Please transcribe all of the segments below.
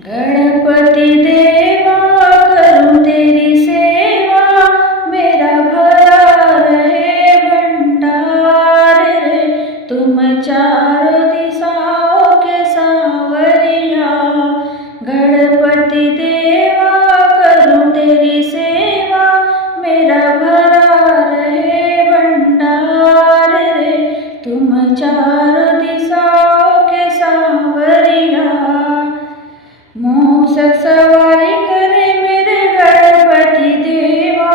गणपति देवा करूं तेरी सेवा, मेरा भरा रहे भंडार रे। तुम चारों दिशाओं के सांवरिया, गणपति देवा करूं तेरी सेवा, मेरा भरा रहे भंडार रे। तुम चारों दिशाओं के सांवरिया। मूषक सवारी करे मेरे गणपति देवा,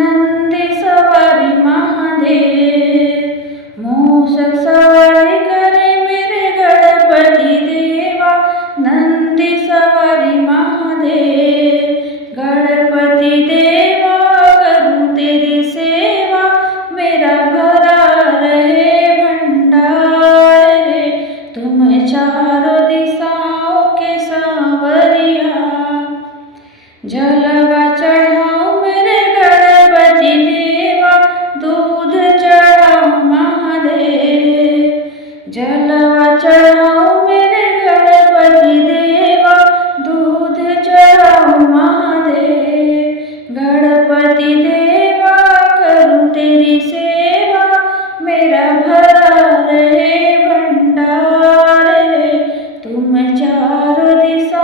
नंदी सवारी महादेव। मूषक सवारी करे मेरे गणपति देवा, नंदी सवारी महादेव। गणपति देवा करूं तेरी सेवा, मेरा भरा रहे भंडार रे। तुम चारों दिशाओं के सांवरिया। जलवा चढ़ाओ मेरे गणपति देवा, दूध चढ़ाओ महादेव। जलवा चढ़ाओ मेरे गणपति देवा, दूध चढ़ाओ महादेव। गणपति देवा करूं तेरी सेवा, मेरा भरा रहे भंडार रे। तुम चारों दिशा